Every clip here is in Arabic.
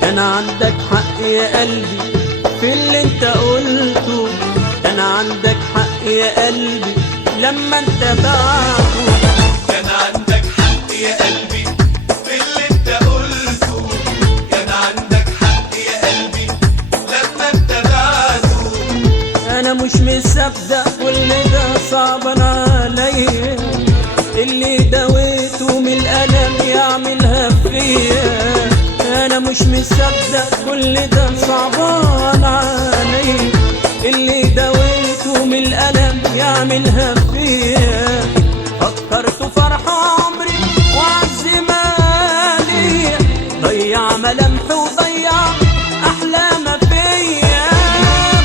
كان عندك حق يا قلبي في اللي انت قلته، كان عندك حق يا قلبي لما انت بعته. كان عندك حق يا قلبي في اللي انت قلته، كان عندك حق يا قلبي لما انت بعته. انا مش مصدق كل ده صعبان عليا، اللي دويته من الألم يعملها فيا. انا مش مصدق كل ده صعبان عليا، اللي دويته من الألم يعملها فيا. فكرت فرح عمري وعز مالي، ضيع ملامحي وضيع احلام فيا.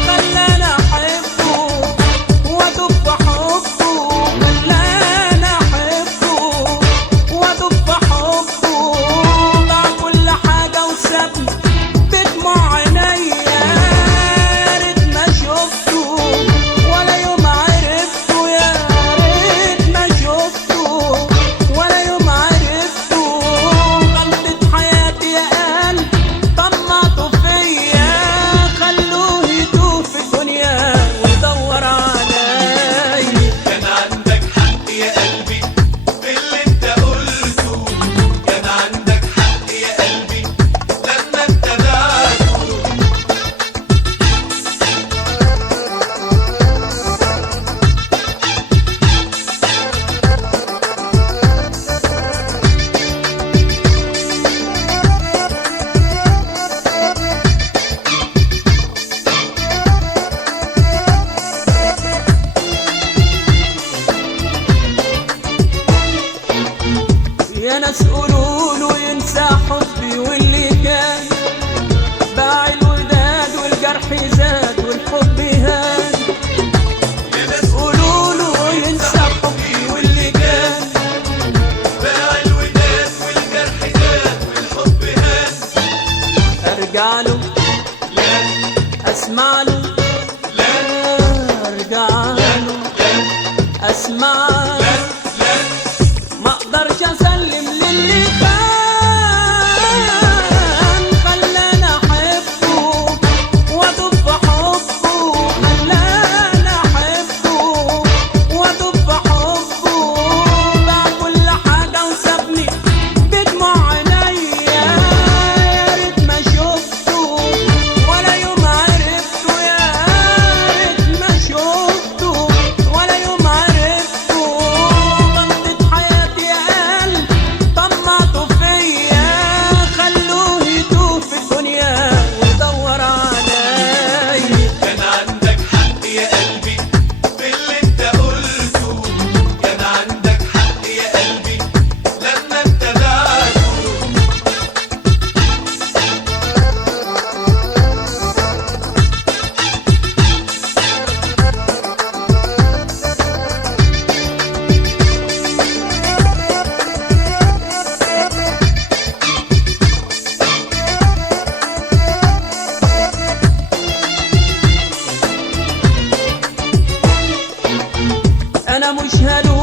خلاني احبه وادوب في حبه، خلاني احبه وادوب في حبه. ضاع كل حاجه وسابني بدموع عينيا. يا ريت ما شفته ولا يوم عرفته، يا ريت ما شفته ولا يوم عرفته. غلطة حياتي يا قلب طمعته فيا، خلوه يدوب في الدنيا ويدور عليا. كان عندك حق يا قلبي في اللي انت قلته، كان عندك حق يا قلبي لما انت بعته. يا ناس قولوله ينسى حبي واللي كان، باع الوداد والجرح زاد والحب هان. يا ناس قولوله ينسى حبي واللي كان، باع الوداد والجرح زاد والحب هان. ارجع له لا اسمع له، لا ارجع له اسمع له. لا لا ما اقدرش اسلم للي خان، خلاني احبه وادوب في حبه، خلاني احبه وادوب في حبه. باع كل حاجه وسابني بدموع عينيا. يا ريت ما شفته ولا يوم عرفته، يا ريت ما شفته ولا يوم عرفته. غلطة حياتي يا قلب طمعته فيا، خلوه يدوب في الدنيا ويدور عليا. كان عندك حق يا قلبي في اللي انت قلته، كان عندك حق يا قلبي لما انت بعته. انا مش هلوم